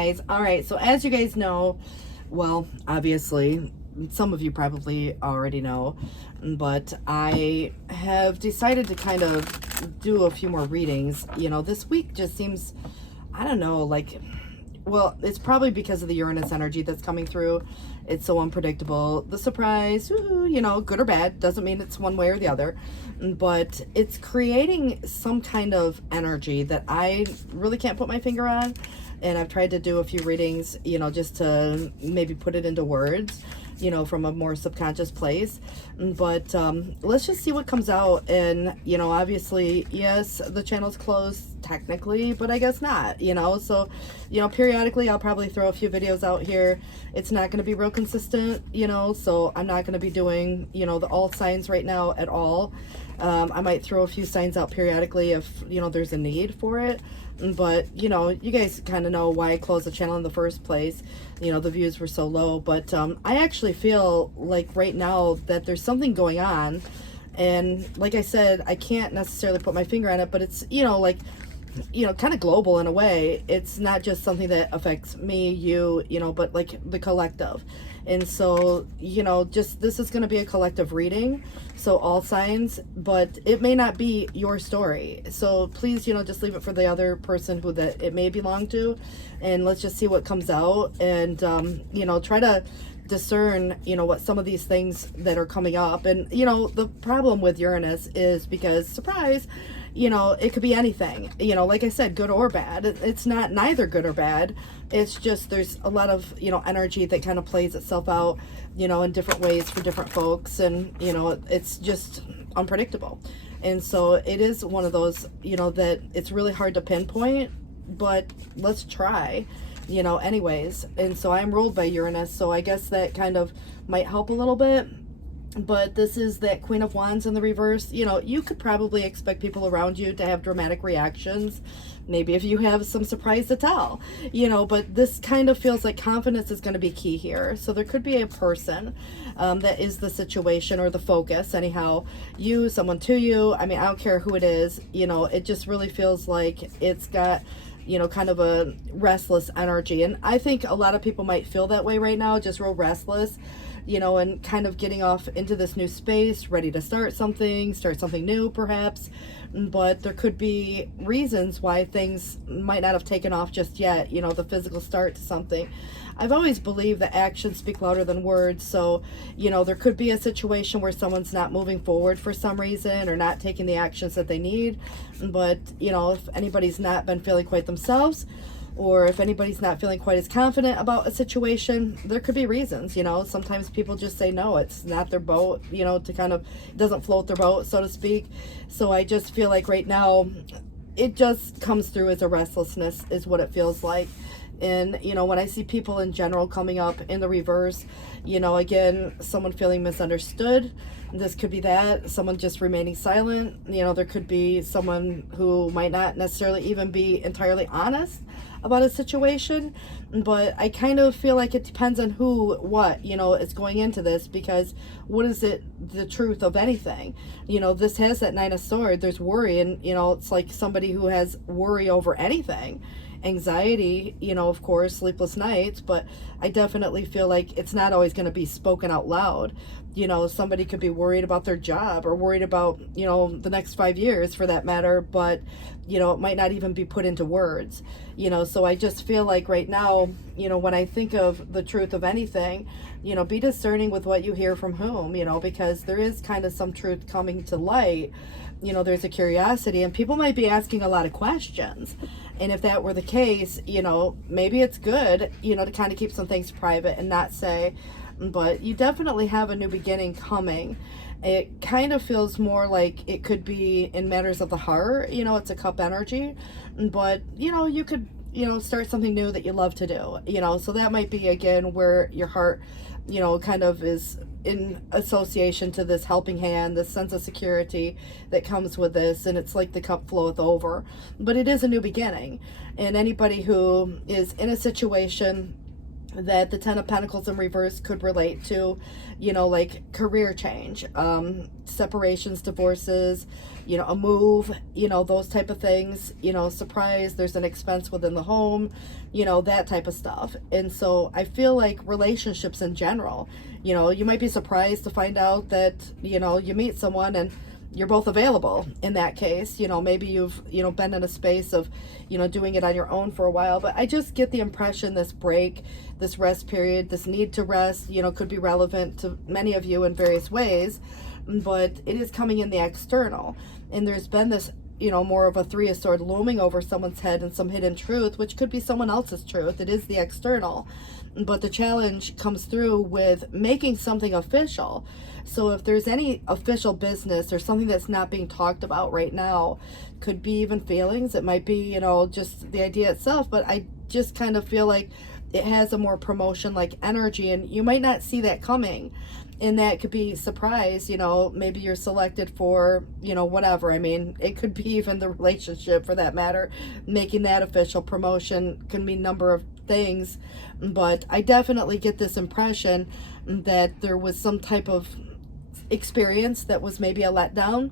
guys. All right, so as you guys know, well, obviously, some of you probably already know, but I have decided to kind of do a few more readings. This week just seems, I don't know, like, well, it's probably because of the Uranus energy that's coming through. It's so unpredictable. The surprise, good or bad, doesn't mean it's one way or the other, but it's creating some kind of energy that I really can't put my finger on. And I've tried to do a few readings, just to maybe put it into words, from a more subconscious place. But let's just see what comes out. And, obviously, yes, the channel's closed technically, but I guess not, So, periodically I'll probably throw a few videos out here. It's not going to be real consistent, so I'm not going to be doing, the all signs right now at all. I might throw a few signs out periodically if, there's a need for it. But, you guys kind of know why I closed the channel in the first place. The views were so low. But I actually feel like right now that there's something going on. And like I said, I can't necessarily put my finger on it, but it's, kind of global in a way. It's not just something that affects me, you, but like the collective. And so, just this is going to be a collective reading. So all signs, but it may not be your story. So please, just leave it for the other person who that it may belong to. And let's just see what comes out and, try to discern, what some of these things that are coming up. And, the problem with Uranus is because, surprise, it could be anything, like I said, good or bad. It's not neither good or bad. It's just there's a lot of, energy that kind of plays itself out, in different ways for different folks. And, it's just unpredictable. And so it is one of those, that it's really hard to pinpoint, but let's try, anyways. And so I'm ruled by Uranus. So I guess that kind of might help a little bit. But this is that Queen of Wands in the reverse. You could probably expect people around you to have dramatic reactions. Maybe if you have some surprise to tell, but this kind of feels like confidence is going to be key here. So there could be a person that is the situation or the focus. Anyhow, someone to you. I mean, I don't care who it is. It just really feels like it's got, kind of a restless energy. And I think a lot of people might feel that way right now, just real restless. And kind of getting off into this new space, ready to start something new perhaps. But there could be reasons why things might not have taken off just yet, the physical start to something. I've always believed that actions speak louder than words. So, there could be a situation where someone's not moving forward for some reason or not taking the actions that they need. But, if anybody's not been feeling quite themselves, or if anybody's not feeling quite as confident about a situation, there could be reasons, Sometimes people just say no, it's not their boat, to kind of, it doesn't float their boat, so to speak. So I just feel like right now, it just comes through as a restlessness is what it feels like. And, when I see people in general coming up in the reverse, again, someone feeling misunderstood. This could be that. Someone just remaining silent. There could be someone who might not necessarily even be entirely honest about a situation. But I kind of feel like it depends on who, what, is going into this. Because what is it, the truth of anything? This has that Nine of Swords. There's worry. And, it's like somebody who has worry over anything. Anxiety, of course, sleepless nights, but I definitely feel like it's not always going to be spoken out loud. Somebody could be worried about their job or worried about, the next 5 years for that matter, but, it might not even be put into words, so I just feel like right now, when I think of the truth of anything, be discerning with what you hear from whom, because there is kind of some truth coming to light. There's a curiosity and people might be asking a lot of questions. And if that were the case, maybe it's good, to kind of keep some things private and not say, but you definitely have a new beginning coming. It kind of feels more like it could be in matters of the heart, it's a cup energy, but, you could, start something new that you love to do, so that might be again where your heart, kind of is in association to this helping hand, this sense of security that comes with this, and it's like the cup floweth over. But it is a new beginning, and anybody who is in a situation that the Ten of Pentacles in reverse could relate to, like career change, separations, divorces, a move, those type of things, surprise, there's an expense within the home, that type of stuff. And so I feel like relationships in general, you might be surprised to find out that, you meet someone and you're both available in that case. Maybe you've, been in a space of, doing it on your own for a while. But I just get the impression this break, this rest period, this need to rest, could be relevant to many of you in various ways. But it is coming in the external. And there's been this, more of a Three of Swords looming over someone's head and some hidden truth, which could be someone else's truth. It is the external. But the challenge comes through with making something official. So if there's any official business or something that's not being talked about right now, could be even feelings. It might be, just the idea itself. But I just kind of feel like it has a more promotion-like energy, and you might not see that coming. And that could be surprise, maybe you're selected for, whatever. I mean, it could be even the relationship for that matter. Making that official promotion can mean a number of things. But I definitely get this impression that there was some type of experience that was maybe a letdown.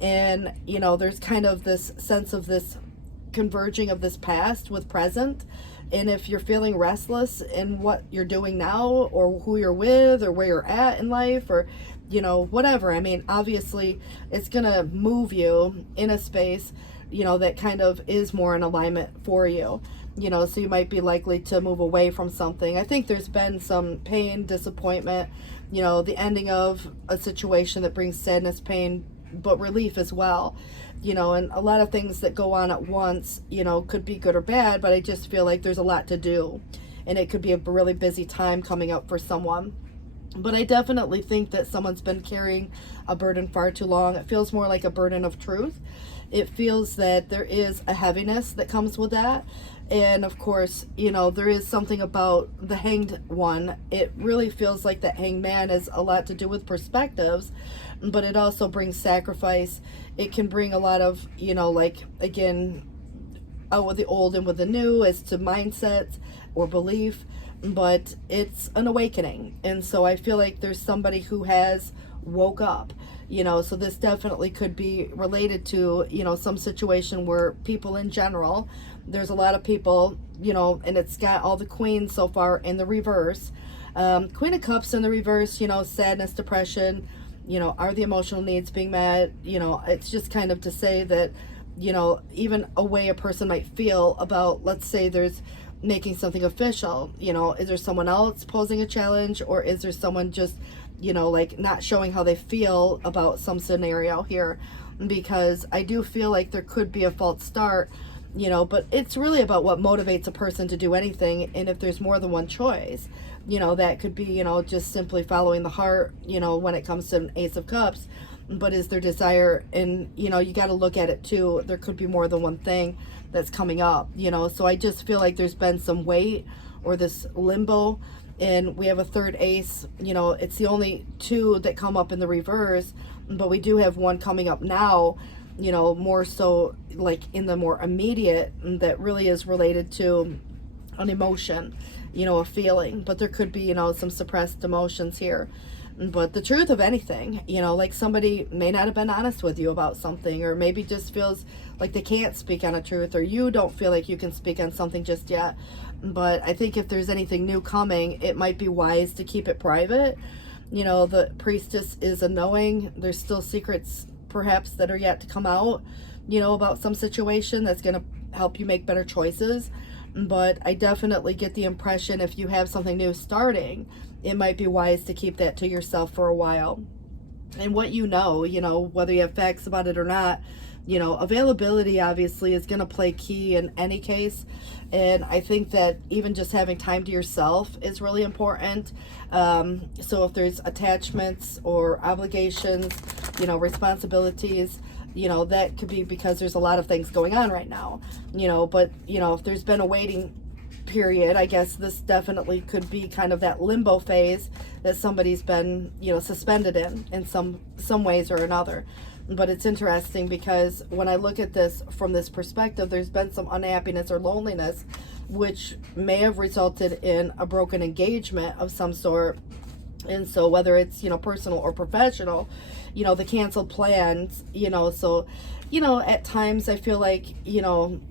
And, there's kind of this sense of this converging of this past with present. And if you're feeling restless in what you're doing now, or who you're with, or where you're at in life, or, whatever, I mean, obviously it's going to move you in a space, that kind of is more in alignment for you, so you might be likely to move away from something. I think there's been some pain, disappointment, the ending of a situation that brings sadness, pain, but relief as well. And a lot of things that go on at once, could be good or bad, but I just feel like there's a lot to do, and it could be a really busy time coming up for someone. But I definitely think that someone's been carrying a burden far too long. It feels more like a burden of truth. It feels that there is a heaviness that comes with that. And of course, there is something about the Hanged One. It really feels like that Hanged Man has a lot to do with perspectives, but it also brings sacrifice. It can bring a lot of, like, again, out with the old and with the new as to mindsets or belief, but it's an awakening. And so I feel like there's somebody who has woke up, so this definitely could be related to, some situation where people in general, there's a lot of people, and it's got all the queens so far in the reverse. Queen of Cups in the reverse, sadness, depression, are the emotional needs being met? It's just kind of to say that, even a way a person might feel about, let's say there's making something official, is there someone else posing a challenge, or is there someone just, like not showing how they feel about some scenario here? Because I do feel like there could be a false start, but it's really about what motivates a person to do anything. And if there's more than one choice, that could be, just simply following the heart, when it comes to an Ace of Cups. But is there desire? And, you got to look at it too. There could be more than one thing that's coming up, so I just feel like there's been some weight or this limbo. And we have a third ace, it's the only two that come up in the reverse, but we do have one coming up now, more so like in the more immediate, that really is related to an emotion, a feeling. But there could be, some suppressed emotions here. But the truth of anything, like somebody may not have been honest with you about something, or maybe just feels like they can't speak on a truth, or you don't feel like you can speak on something just yet. But I think if there's anything new coming, it might be wise to keep it private. The Priestess is a knowing. There's still secrets perhaps that are yet to come out, about some situation that's going to help you make better choices. But I definitely get the impression if you have something new starting, it might be wise to keep that to yourself for a while. And what whether you have facts about it or not, availability obviously is going to play key in any case. And I think that even just having time to yourself is really important. So if there's attachments or obligations, responsibilities, that could be because there's a lot of things going on right now, but, if there's been a waiting period, I guess this definitely could be kind of that limbo phase that somebody's been, suspended in some ways or another. But it's interesting because when I look at this from this perspective, there's been some unhappiness or loneliness which may have resulted in a broken engagement of some sort. And so whether it's, personal or professional, the canceled plans, so, at times I feel like,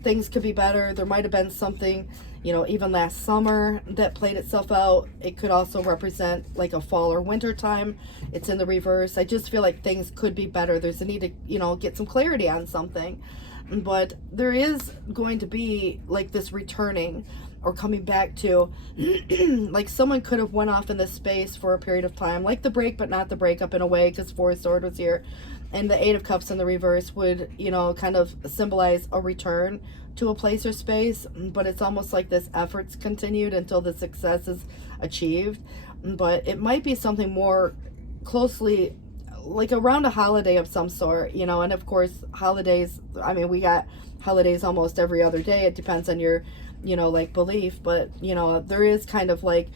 things could be better. There might have been something, even last summer that played itself out. It could also represent like a fall or winter time. It's in the reverse. I just feel like things could be better. There's a need to, get some clarity on something. But there is going to be like this returning or coming back to, like someone could have went off in this space for a period of time, like the break, but not the breakup in a way, because Four of Swords was here. And the Eight of Cups in the reverse would, kind of symbolize a return to a place or space. But it's almost like this effort's continued until the success is achieved. But it might be something more closely like around a holiday of some sort, and of course holidays, I mean, we got holidays almost every other day. It depends on your, like belief, but there is kind of like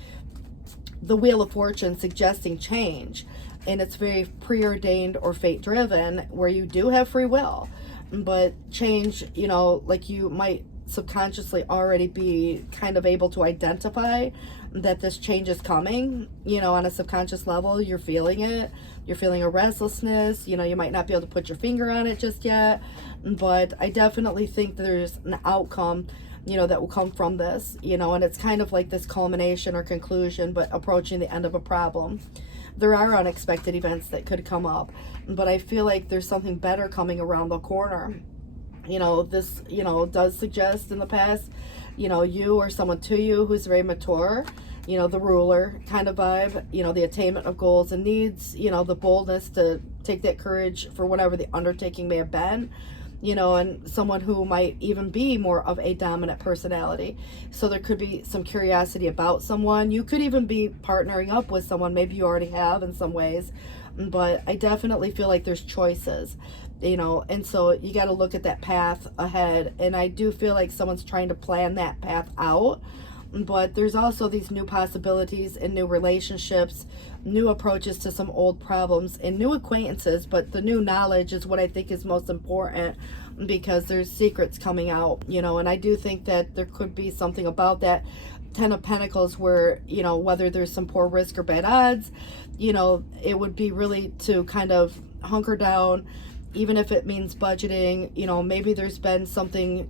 the Wheel of Fortune suggesting change, and it's very preordained or fate driven, where you do have free will, but change, like you might subconsciously already be kind of able to identify that this change is coming, on a subconscious level. You're feeling it. You're feeling a restlessness. You might not be able to put your finger on it just yet, but I definitely think there's an outcome, that will come from this, and it's kind of like this culmination or conclusion, but approaching the end of a problem. There are unexpected events that could come up, but I feel like there's something better coming around the corner. This, does suggest in the past, you or someone to you who's very mature, the ruler kind of vibe, the attainment of goals and needs, the boldness to take that courage for whatever the undertaking may have been, and someone who might even be more of a dominant personality. So there could be some curiosity about someone. You could even be partnering up with someone. Maybe you already have in some ways, but I definitely feel like there's choices, and so you got to look at that path ahead. And I do feel like someone's trying to plan that path out, but there's also these new possibilities and new relationships, new approaches to some old problems, and new acquaintances. But the new knowledge is what I think is most important, because there's secrets coming out, and I do think that there could be something about that Ten of Pentacles where, whether there's some poor risk or bad odds, it would be really to kind of hunker down, even if it means budgeting. Maybe there's been something,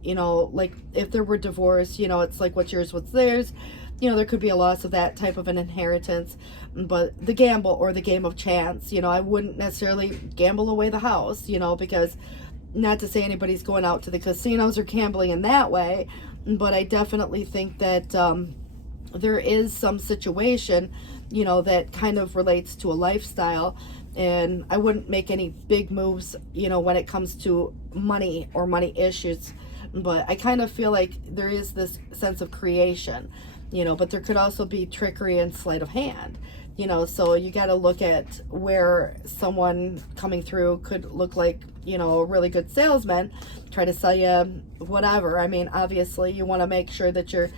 like if there were divorce, it's like what's yours, what's theirs. There could be a loss of that type of an inheritance. But the gamble or the game of chance, I wouldn't necessarily gamble away the house, because not to say anybody's going out to the casinos or gambling in that way, but I definitely think that there is some situation, that kind of relates to a lifestyle. And I wouldn't make any big moves, when it comes to money or money issues. But I kind of feel like there is this sense of creation, but there could also be trickery and sleight of hand, so you got to look at where someone coming through could look like, a really good salesman, try to sell you whatever. I mean, obviously you want to make sure that you're,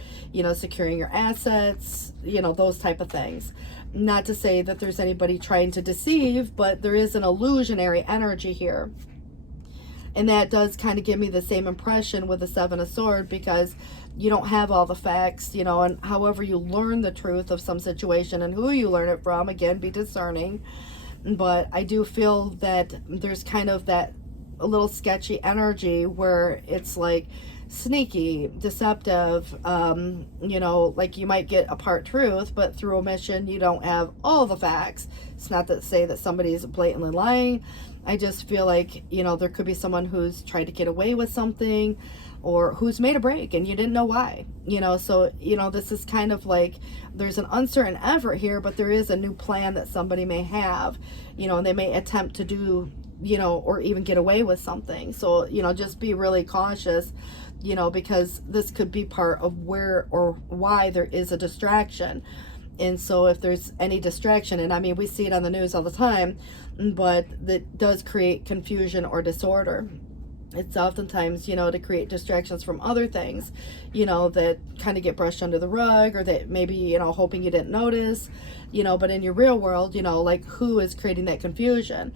securing your assets, those type of things. Not to say that there's anybody trying to deceive, but there is an illusionary energy here. And that does kind of give me the same impression with the Seven of Swords, because you don't have all the facts, and however you learn the truth of some situation and who you learn it from, again, be discerning. But I do feel that there's kind of that a little sketchy energy where it's like sneaky, deceptive, like you might get a part truth, but through omission you don't have all the facts. It's not to say that somebody's blatantly lying. I just feel like, there could be someone who's tried to get away with something, or who's made a break and you didn't know why, so, this is kind of like there's an uncertain effort here, but there is a new plan that somebody may have, and they may attempt to do, or even get away with something. So, just be really cautious, because this could be part of where or why there is a distraction. And so if there's any distraction, and I mean, we see it on the news all the time, but that does create confusion or disorder. It's oftentimes, to create distractions from other things, that kind of get brushed under the rug, or that maybe, hoping you didn't notice, but in your real world, like who is creating that confusion?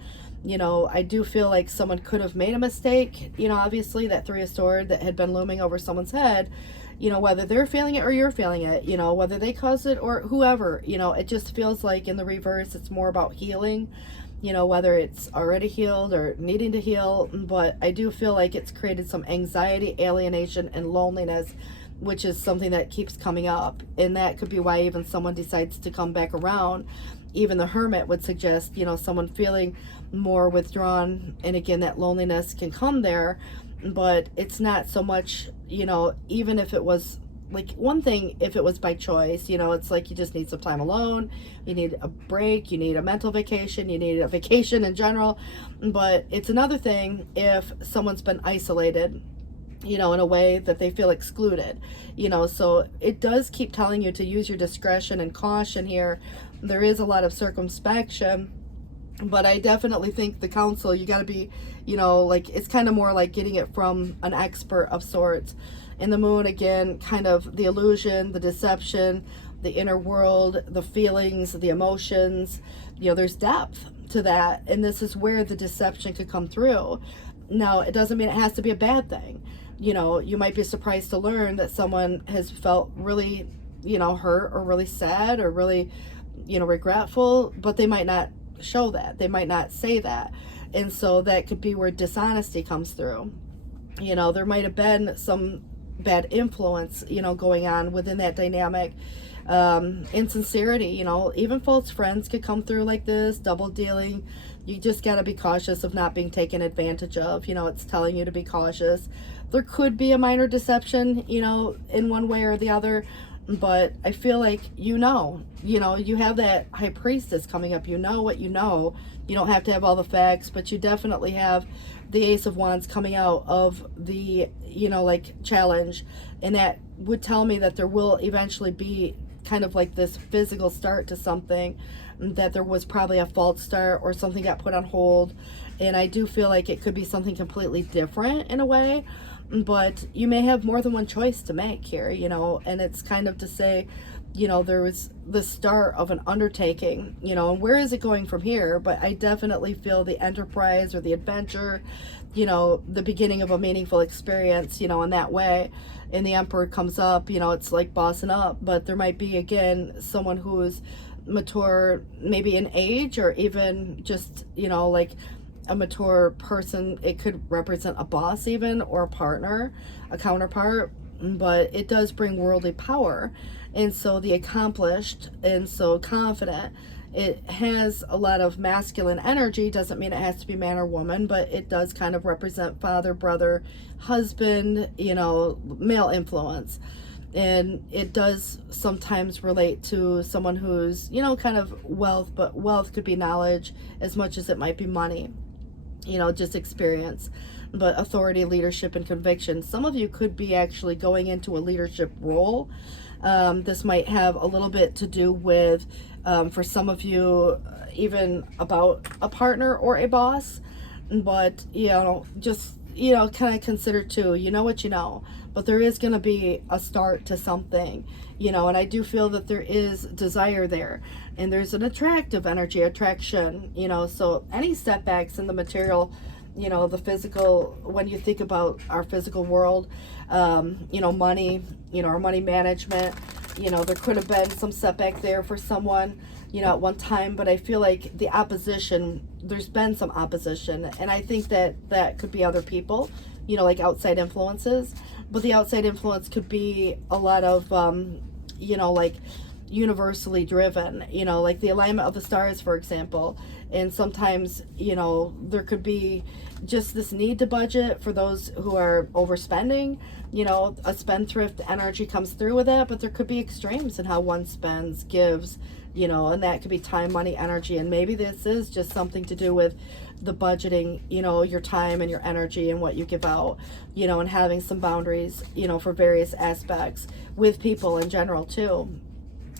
I do feel like someone could have made a mistake, obviously that Three of Swords that had been looming over someone's head, you know, whether they're feeling it or you're feeling it, you know, whether they cause it or whoever, you know, it just feels like in the reverse, it's more about healing, you know, whether it's already healed or needing to heal. But I do feel like it's created some anxiety, alienation, and loneliness, which is something that keeps coming up. And that could be why even someone decides to come back around. Even the Hermit would suggest, you know, someone feeling more withdrawn. And again, that loneliness can come there, but it's not so much, you know, even if it was like one thing, if it was by choice, you know, it's like you just need some time alone, you need a break, you need a mental vacation, you need a vacation in general. But it's another thing if someone's been isolated, you know, in a way that they feel excluded, you know. So it does keep telling you to use your discretion and caution here. There is a lot of circumspection, but I definitely think the counsel, you got to be, you know, like it's kind of more like getting it from an expert of sorts. And the Moon, again, kind of the illusion, the deception, the inner world, the feelings, the emotions, you know, there's depth to that. And this is where the deception could come through. Now, it doesn't mean it has to be a bad thing. You know, you might be surprised to learn that someone has felt really, you know, hurt or really sad or really, you know, regretful, but they might not show that. They might not say that. And so that could be where dishonesty comes through. You know, there might have been some bad influence, you know, going on within that dynamic. Insincerity, you know, even false friends could come through like this, double dealing. You just got to be cautious of not being taken advantage of. You know, it's telling you to be cautious. There could be a minor deception, you know, in one way or the other, but I feel like, you know, you have that High Priestess coming up. You know what you know. You don't have to have all the facts, but you definitely have the Ace of Wands coming out of the, you know, like challenge. And that would tell me that there will eventually be kind of like this physical start to something, that there was probably a false start or something got put on hold. And I do feel like it could be something completely different in a way, but you may have more than one choice to make here, you know. And it's kind of to say, you know, there was the start of an undertaking, you know, and where is it going from here? But I definitely feel the enterprise or the adventure, you know, the beginning of a meaningful experience, you know, in that way. And the Emperor comes up, you know, it's like bossing up, but there might be, again, someone who's mature, maybe in age, or even just, you know, like a mature person. It could represent a boss even, or a partner, a counterpart, but it does bring worldly power. And so the accomplished and so confident, it has a lot of masculine energy. Doesn't mean it has to be man or woman, but it does kind of represent father, brother, husband, you know, male influence. And it does sometimes relate to someone who's, you know, kind of wealth, but wealth could be knowledge as much as it might be money, you know, just experience. But authority, leadership, and conviction. Some of you could be actually going into a leadership role. This might have a little bit to do with, for some of you, even about a partner or a boss. But, you know, just, you know, kind of consider too, you know what you know. But there is going to be a start to something, you know, and I do feel that there is desire there. And there's an attractive energy, attraction, you know. So any setbacks in the material, you know, the physical, when you think about our physical world, you know, money, you know, our money management, you know, there could have been some setback there for someone, you know, at one time. But I feel like the opposition, there's been some opposition. And I think that that could be other people, you know, like outside influences. But the outside influence could be a lot of, you know, like universally driven, you know, like the alignment of the stars, for example. And sometimes, you know, there could be just this need to budget for those who are overspending. You know, a spendthrift energy comes through with that, but there could be extremes in how one spends, gives, you know, and that could be time, money, energy. And maybe this is just something to do with the budgeting, you know, your time and your energy and what you give out, you know, and having some boundaries, you know, for various aspects with people in general too.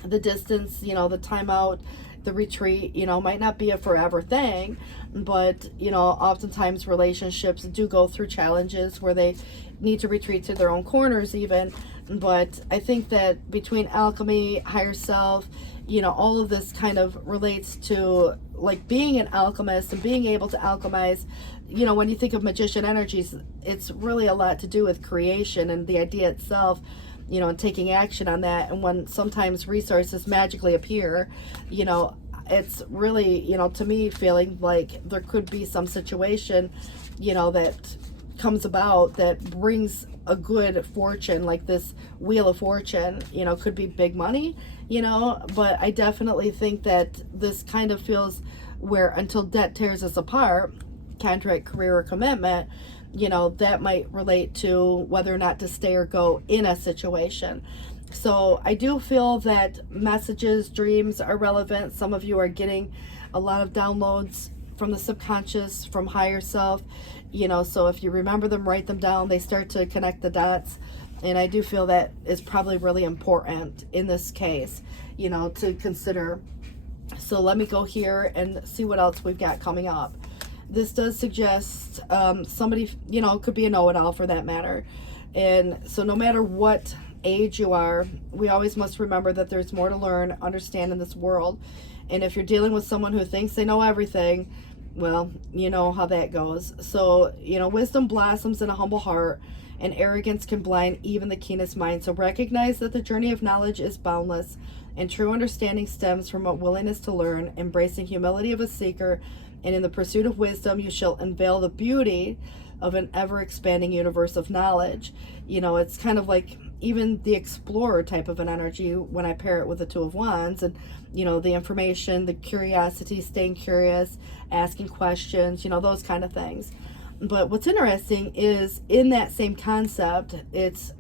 The distance, you know, the time out, the retreat, you know, might not be a forever thing, but, you know, oftentimes relationships do go through challenges where they need to retreat to their own corners even. But I think that between alchemy, higher self, you know, all of this kind of relates to like being an alchemist and being able to alchemize. You know, when you think of magician energies, it's really a lot to do with creation and the idea itself. and taking action on that. And when sometimes resources magically appear, it's really, to me, feeling like there could be some situation, that comes about that brings a good fortune, like this wheel of fortune, could be big money, but I definitely think that this kind of feels where until debt tears us apart, contract, career, or commitment, that might relate to whether or not to stay or go in a situation. So I do feel that messages, dreams are relevant. Some of you are getting a lot of downloads from the subconscious, from higher self, so if you remember them, write them down, they start to connect the dots. And I do feel that is probably really important in this case, to consider. So let me go here and see what else we've got coming up. This does suggest somebody, could be a know-it-all for that matter. And so no matter what age you are, we always must remember that there's more to learn, understand in this world. And if you're dealing with someone who thinks they know everything, well, you know how that goes. So, wisdom blossoms in a humble heart, and arrogance can blind even the keenest mind. So recognize that the journey of knowledge is boundless, and true understanding stems from a willingness to learn, embracing humility of a seeker, and in the pursuit of wisdom, you shall unveil the beauty of an ever-expanding universe of knowledge. It's kind of like even the explorer type of an energy when I pair it with the Two of Wands, and the information, the curiosity, staying curious, asking questions, those kind of things. But what's interesting is in that same concept, it's,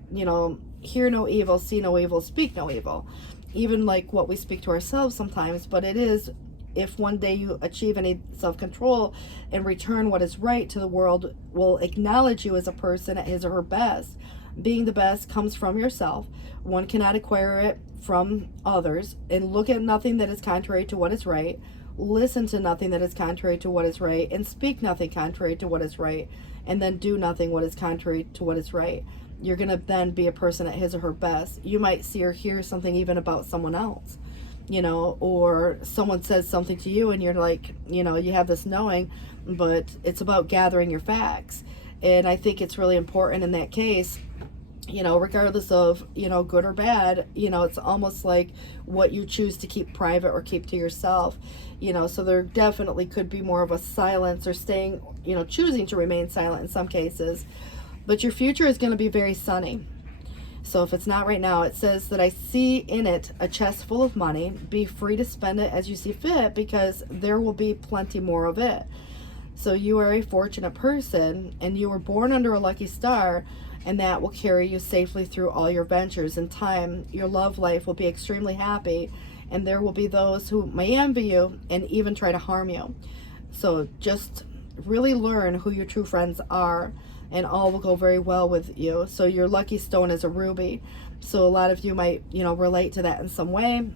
hear no evil, see no evil, speak no evil. Even like what we speak to ourselves sometimes, but it is, if one day you achieve any self-control and return what is right to the world, will acknowledge you as a person at his or her best. Being the best comes from yourself. One cannot acquire it from others. And look at nothing that is contrary to what is right. Listen to nothing that is contrary to what is right. And speak nothing contrary to what is right. And then do nothing what is contrary to what is right. You're going to then be a person at his or her best. You might see or hear something even about someone else, or someone says something to you and you're like, you have this knowing, but it's about gathering your facts. And I think it's really important in that case, regardless of, good or bad, it's almost like what you choose to keep private or keep to yourself, so there definitely could be more of a silence or staying, choosing to remain silent in some cases, but your future is going to be very sunny. So if it's not right now, it says that I see in it a chest full of money. Be free to spend it as you see fit, because there will be plenty more of it. So you are a fortunate person, and you were born under a lucky star, and that will carry you safely through all your ventures. In time, your love life will be extremely happy, and there will be those who may envy you and even try to harm you. So just really learn who your true friends are, and all will go very well with you. So your lucky stone is a ruby. So a lot of you might, relate to that in some way,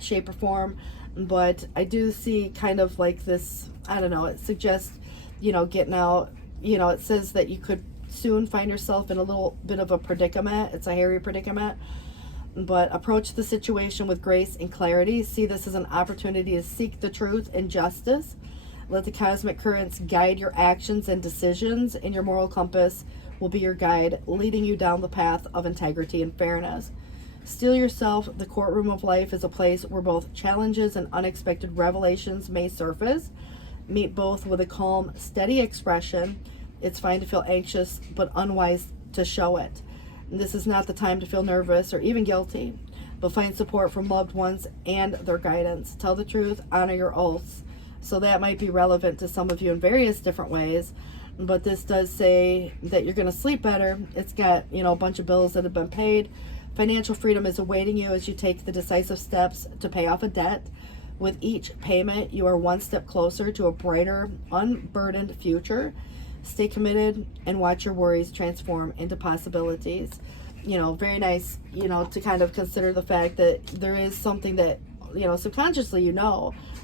shape or form. But I do see kind of like this, I don't know, it suggests, getting out, it says that you could soon find yourself in a little bit of a predicament. It's a hairy predicament. But approach the situation with grace and clarity. See this as an opportunity to seek the truth and justice. Let the cosmic currents guide your actions and decisions, and your moral compass will be your guide, leading you down the path of integrity and fairness. Steel yourself. The courtroom of life is a place where both challenges and unexpected revelations may surface. Meet both with a calm, steady expression. It's fine to feel anxious, but unwise to show it. And this is not the time to feel nervous or even guilty, but find support from loved ones and their guidance. Tell the truth, honor your oaths. So that might be relevant to some of you in various different ways, but this does say that you're going to sleep better. It's got, a bunch of bills that have been paid. Financial freedom is awaiting you as you take the decisive steps to pay off a debt. With each payment, you are one step closer to a brighter, unburdened future. Stay committed and watch your worries transform into possibilities. Very nice, to kind of consider the fact that there is something that, subconsciously,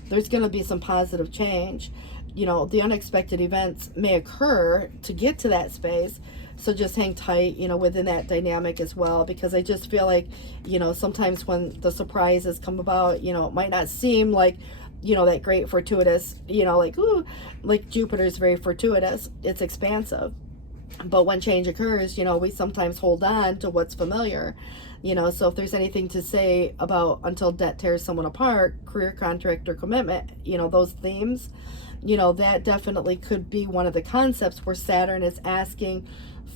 there's going to be some positive change. The unexpected events may occur to get to that space. So just hang tight, within that dynamic as well, because I just feel like, sometimes when the surprises come about, it might not seem like, that great fortuitous, like, ooh, like Jupiter is very fortuitous. It's expansive. But when change occurs, we sometimes hold on to what's familiar. So if there's anything to say about until debt tears someone apart, career, contract, or commitment, those themes, that definitely could be one of the concepts where Saturn is asking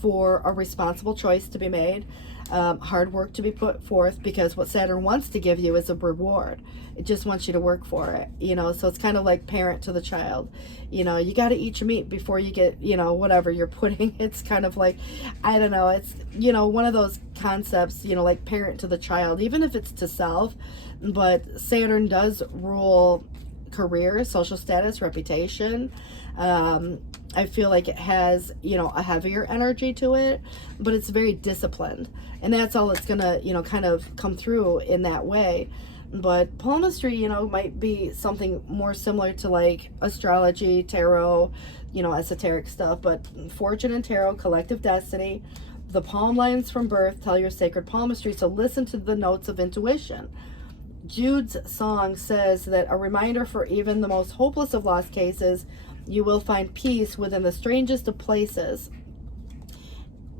for a responsible choice to be made, hard work to be put forth, because what Saturn wants to give you is a reward. It just wants you to work for it, so it's kind of like parent to the child. You got to eat your meat before you get, whatever you're putting. It's kind of like, I don't know, it's, one of those concepts, like parent to the child, even if it's to self. But Saturn does rule career, social status, reputation. I feel like it has, a heavier energy to it, but it's very disciplined. And that's all it's going to, kind of come through in that way. But palmistry, might be something more similar to like astrology, tarot, esoteric stuff. But fortune and tarot, collective destiny, the palm lines from birth tell your sacred palmistry. So listen to the notes of intuition. Jude's song says that a reminder for even the most hopeless of lost cases, you will find peace within the strangest of places.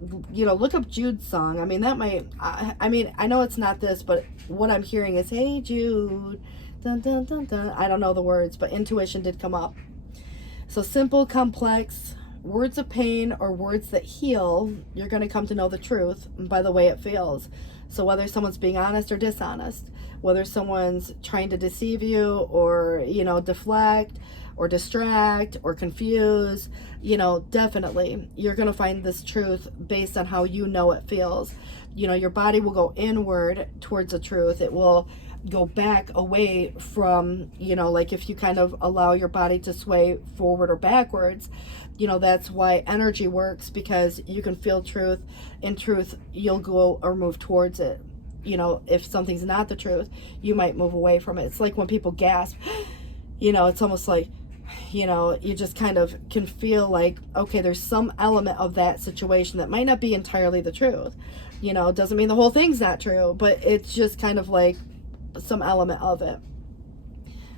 Look up Jude's song. I mean, that might, I know it's not this, but what I'm hearing is, hey Jude, dun, dun, dun, dun. I don't know the words, but intuition did come up. So simple, complex, words of pain or words that heal, you're going to come to know the truth by the way it feels. So whether someone's being honest or dishonest, whether someone's trying to deceive you or, deflect or distract or confuse, definitely you're going to find this truth based on how it feels. Your body will go inward towards the truth. It will go back away from, like if you kind of allow your body to sway forward or backwards, that's why energy works, because you can feel truth. In truth, you'll go or move towards it. If something's not the truth, you might move away from it. It's like when people gasp, it's almost like, you just kind of can feel like, okay, there's some element of that situation that might not be entirely the truth. It doesn't mean the whole thing's not true, but it's just kind of like some element of it.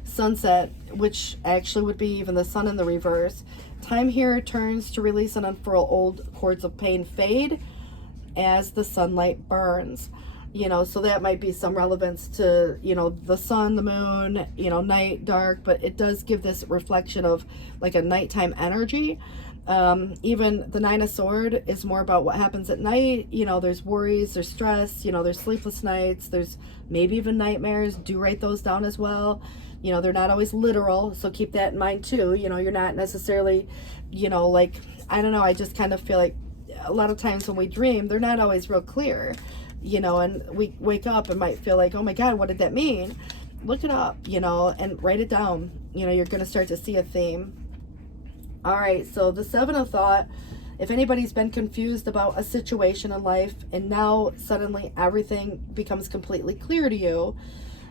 Sunset, which actually would be even the sun in the reverse. Time here turns to release and unfurl. Old cords of pain fade as the sunlight burns. So that might be some relevance to, the sun, the moon, night, dark, but it does give this reflection of like a nighttime energy. Even the Nine of Swords is more about what happens at night. There's worries, there's stress, there's sleepless nights, there's maybe even nightmares. Do write those down as well. They're not always literal, so keep that in mind too. You're not necessarily, like, I don't know, I just kind of feel like a lot of times when we dream, they're not always real clear, and we wake up and might feel like, oh my God, what did that mean? Look it up, and write it down. You're going to start to see a theme. All right, so the Seven of Thought, if anybody's been confused about a situation in life and now suddenly everything becomes completely clear to you,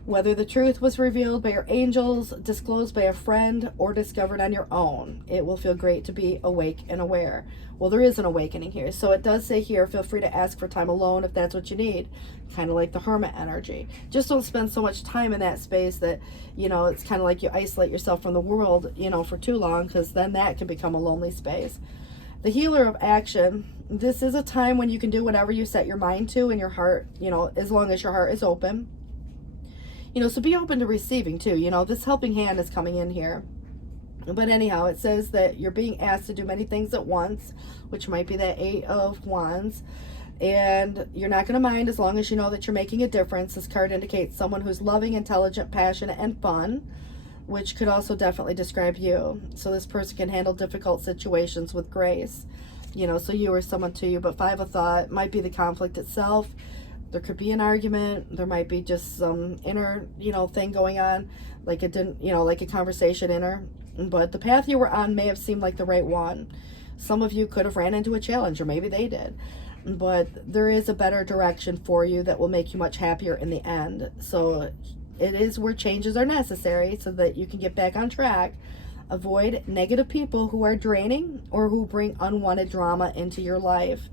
whether the truth was revealed by your angels, disclosed by a friend, or discovered on your own, it will feel great to be awake and aware. Well, there is an awakening here. So it does say here, feel free to ask for time alone if that's what you need. Kind of like the hermit energy. Just don't spend so much time in that space that, it's kind of like you isolate yourself from the world, for too long, because then that can become a lonely space. The healer of action, this is a time when you can do whatever you set your mind to and your heart, as long as your heart is open. So be open to receiving too. This helping hand is coming in here. But anyhow, it says that you're being asked to do many things at once, which might be that Eight of Wands. And you're not going to mind as long as you know that you're making a difference. This card indicates someone who's loving, intelligent, passionate, and fun, which could also definitely describe you. So this person can handle difficult situations with grace. So you or someone to you. But Five of Thought might be the conflict itself. There could be an argument. There might be just some inner, thing going on, like it didn't, like a conversation inner. But the path you were on may have seemed like the right one. Some of you could have ran into a challenge, or maybe they did. But there is a better direction for you that will make you much happier in the end. So it is where changes are necessary so that you can get back on track. Avoid negative people who are draining or who bring unwanted drama into your life.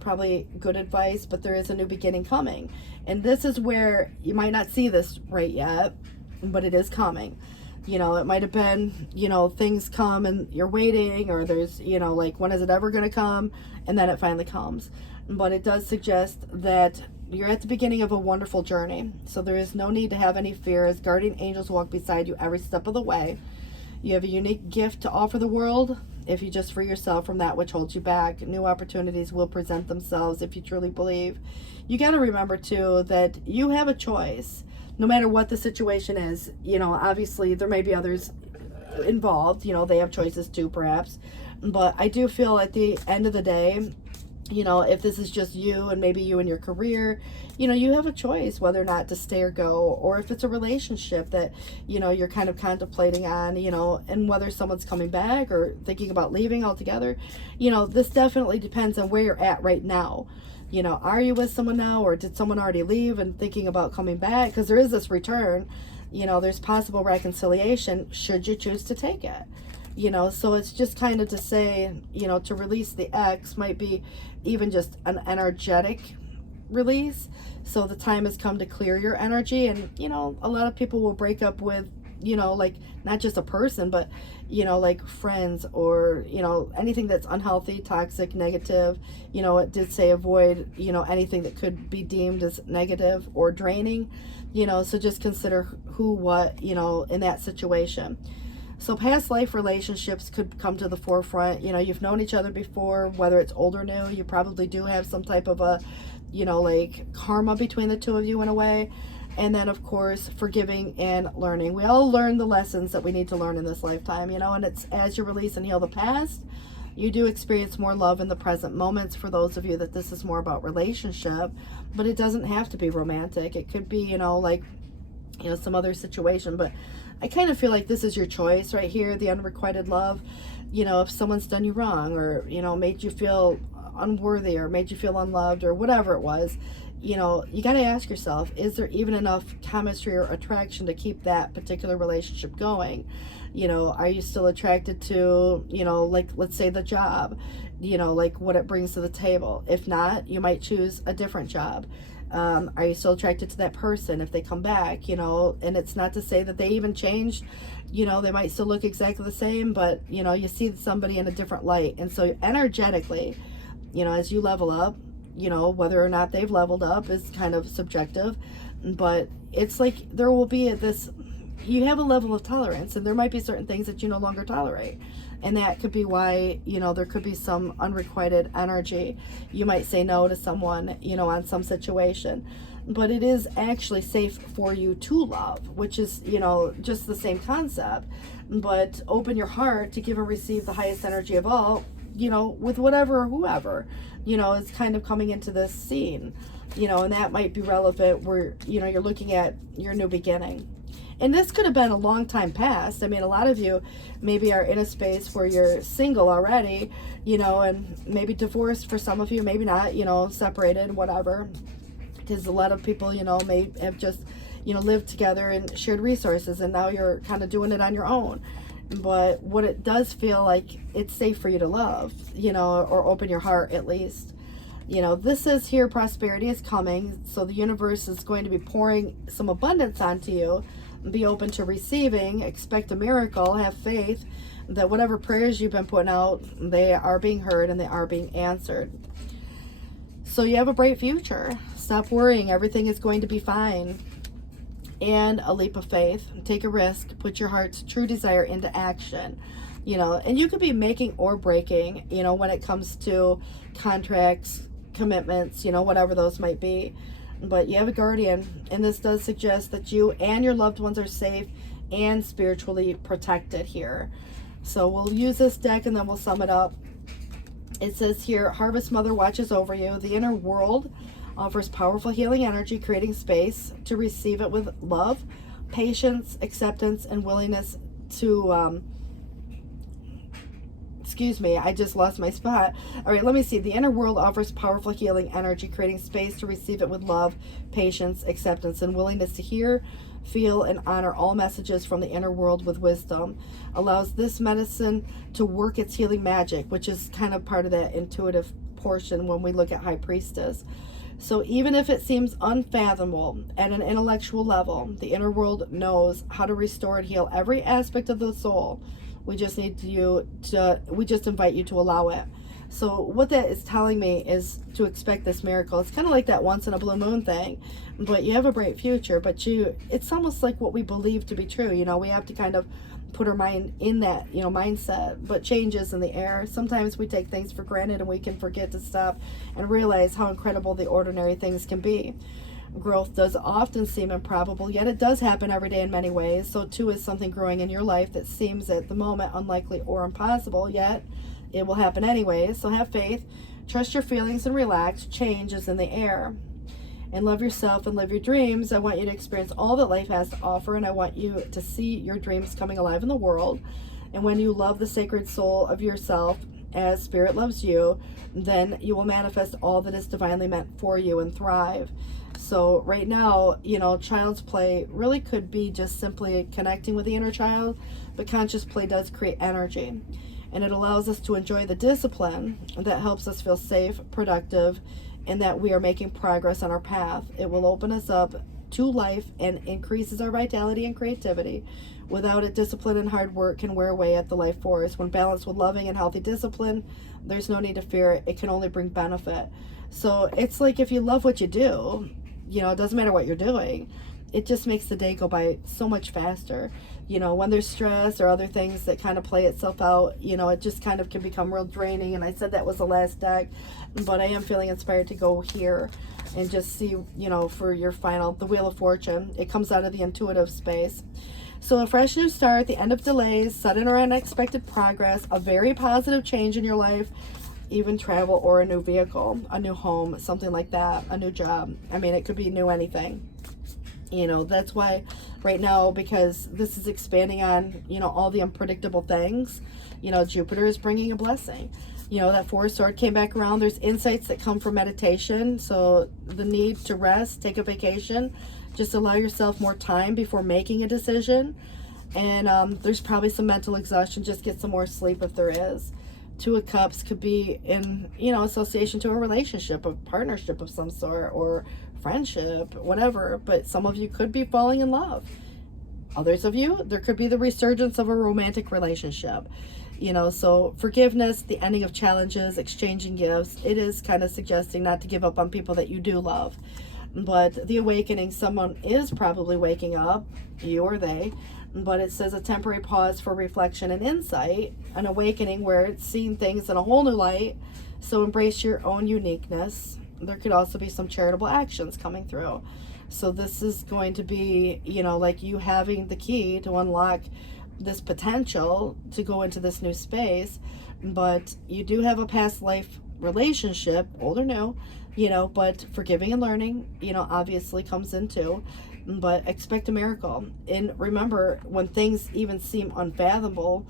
Probably good advice, but there is a new beginning coming. And this is where you might not see this right yet, but it is coming. You know, it might have been, you know, things come and you're waiting, or there's, you know, like, when is it ever going to come? And then it finally comes. But it does suggest that you're at the beginning of a wonderful journey. So there is no need to have any fear, as guardian angels walk beside you every step of the way. You have a unique gift to offer the world. If you just free yourself from that which holds you back, new opportunities will present themselves if you truly believe. You got to remember, too, that you have a choice. No matter what the situation is, you know, obviously there may be others involved, you know, they have choices too, perhaps. But I do feel at the end of the day, you know, if this is just you and maybe you and your career, you know, you have a choice whether or not to stay or go, or if it's a relationship that, you know, you're kind of contemplating on, you know, and whether someone's coming back or thinking about leaving altogether. You know, this definitely depends on where you're at right now. You know, are you with someone now, or did someone already leave and thinking about coming back? Because there is this return, you know, there's possible reconciliation should you choose to take it. You know, so it's just kind of to say, you know, to release the ex might be even just an energetic release. So the time has come to clear your energy. And, you know, a lot of people will break up with, you know, like, not just a person, but, you know, like friends, or, you know, anything that's unhealthy, toxic, negative. You know, it did say avoid, you know, anything that could be deemed as negative or draining, you know, so just consider who, what, you know, in that situation. So past life relationships could come to the forefront. You know, you've known each other before, whether it's old or new. You probably do have some type of a, you know, like, karma between the two of you in a way. And then, of course, forgiving and learning. We all learn the lessons that we need to learn in this lifetime, you know, and it's as you release and heal the past, you do experience more love in the present moments. For those of you that this is more about relationship, but it doesn't have to be romantic. It could be, you know, like, you know, some other situation. But I kind of feel like this is your choice right here, the unrequited love. You know, if someone's done you wrong, or, you know, made you feel unworthy, or made you feel unloved, or whatever it was, you know, you got to ask yourself, is there even enough chemistry or attraction to keep that particular relationship going? You know, are you still attracted to, you know, like, let's say the job, you know, like what it brings to the table? If not, you might choose a different job. Are you still attracted to that person if they come back, you know? And it's not to say that they even changed, you know, they might still look exactly the same, but, you know, you see somebody in a different light. And so energetically, you know, as you level up, you know, whether or not they've leveled up is kind of subjective, but it's like there will be this, you have a level of tolerance, and there might be certain things that you no longer tolerate. And that could be why, you know, there could be some unrequited energy. You might say no to someone, you know, on some situation. But it is actually safe for you to love, which is, you know, just the same concept. But open your heart to give and receive the highest energy of all, you know, with whatever or whoever, you know, is kind of coming into this scene. You know, and that might be relevant where, you know, you're looking at your new beginning. And this could have been a long time past. I mean, a lot of you maybe are in a space where you're single already, you know, and maybe divorced for some of you, maybe not, you know, separated, whatever. Because a lot of people, you know, may have just, you know, lived together and shared resources, and now you're kind of doing it on your own. But what it does feel like, it's safe for you to love, you know, or open your heart at least. You know, this says here, prosperity is coming. So the universe is going to be pouring some abundance onto you. Be open to receiving, expect a miracle, have faith that whatever prayers you've been putting out, they are being heard and they are being answered. So you have a bright future. Stop worrying, everything is going to be fine. And a leap of faith, take a risk, put your heart's true desire into action. You know, and you could be making or breaking, you know, when it comes to contracts, commitments, you know, whatever those might be. But you have a guardian, and this does suggest that you and your loved ones are safe and spiritually protected here. So we'll use this deck and then we'll sum it up. It says here, Harvest Mother watches over you. The inner world offers powerful healing energy, creating space to receive it with love, patience, acceptance, and willingness to excuse me, I just lost my spot. All right, let me see. The inner world offers powerful healing energy, creating space to receive it with love, patience, acceptance, and willingness to hear, feel, and honor all messages from the inner world with wisdom. Allows this medicine to work its healing magic, which is kind of part of that intuitive portion when we look at High Priestess. So even if it seems unfathomable at an intellectual level, the inner world knows how to restore and heal every aspect of the soul. We just invite you to allow it. So what that is telling me is to expect this miracle. It's kind of like that once in a blue moon thing, but you have a bright future, but it's almost like what we believe to be true. We have to kind of put our mind in that, mindset, but change is in the air. Sometimes we take things for granted and we can forget to stop and realize how incredible the ordinary things can be. Growth does often seem improbable, yet it does happen every day in many ways. So too is something growing in your life that seems at the moment unlikely or impossible, yet it will happen anyway. So have faith, trust your feelings, and relax. Change is in the air. And love yourself and live your dreams. I want you to experience all that life has to offer, and I want you to see your dreams coming alive in the world. And when you love the sacred soul of yourself as Spirit loves you, then you will manifest all that is divinely meant for you and thrive. So right now, child's play really could be just simply connecting with the inner child, but conscious play does create energy. And it allows us to enjoy the discipline that helps us feel safe, productive, and that we are making progress on our path. It will open us up to life and increases our vitality and creativity. Without it, discipline and hard work can wear away at the life force. When balanced with loving and healthy discipline, there's no need to fear it. It can only bring benefit. So it's like if you love what you do, it doesn't matter what you're doing. It just makes the day go by so much faster. When there's stress or other things that kind of play itself out, it just kind of can become real draining. And I said that was the last deck, but I am feeling inspired to go here and just see, for your final, the Wheel of Fortune. It comes out of the intuitive space. So a fresh new start, the end of delays, sudden or unexpected progress, a very positive change in your life, even travel or a new vehicle, a new home, something like that, a new job. I mean, it could be new anything. That's why right now, because this is expanding on, all the unpredictable things, Jupiter is bringing a blessing. That Four of Swords came back around. There's insights that come from meditation. So the need to rest, take a vacation, just allow yourself more time before making a decision. And there's probably some mental exhaustion. Just get some more sleep if there is. Two of Cups could be in, association to a relationship, a partnership of some sort, or friendship, whatever. But some of you could be falling in love. Others of you, there could be the resurgence of a romantic relationship. So forgiveness, the ending of challenges, exchanging gifts. It is kind of suggesting not to give up on people that you do love. But the awakening, someone is probably waking up, you or they. But it says a temporary pause for reflection and insight, an awakening where it's seeing things in a whole new light. So embrace your own uniqueness. There could also be some charitable actions coming through. So this is going to be, like you having the key to unlock this potential to go into this new space. But you do have a past life relationship, old or new, but forgiving and learning, obviously comes into. But expect a miracle. And remember, when things even seem unfathomable,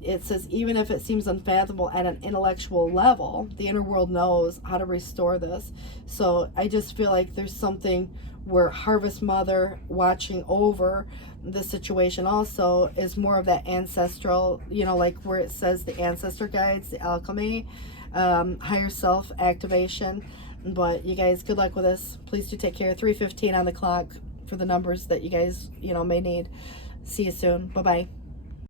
it says even if it seems unfathomable at an intellectual level, the inner world knows how to restore this. So I just feel like there's something where Harvest Mother watching over the situation also is more of that ancestral, like where it says the ancestor guides, the alchemy, higher self activation. But you guys, good luck with this. Please do take care. 3:15 on the clock for the numbers that you guys, may need. See you soon. Bye-bye.